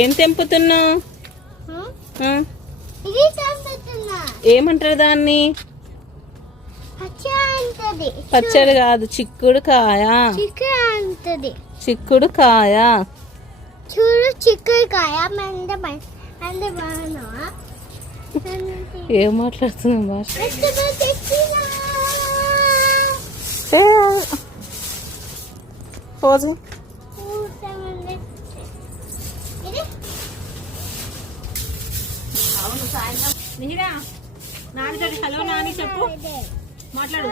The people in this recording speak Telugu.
ఏం తెంపుతున్నావు? ఏమంటారు దాన్ని? పచ్చడి కాదు, చిక్కుడు కాయ. చిక్కుడు కాయ. చూడు చిక్కుడు కాయ. ఏం మాట్లాడుతున్నాం భాష? పోజు. అవును, సాయంత్రం మిహిరా నాన్నతో హలో నాని చెప్పు, మాట్లాడు.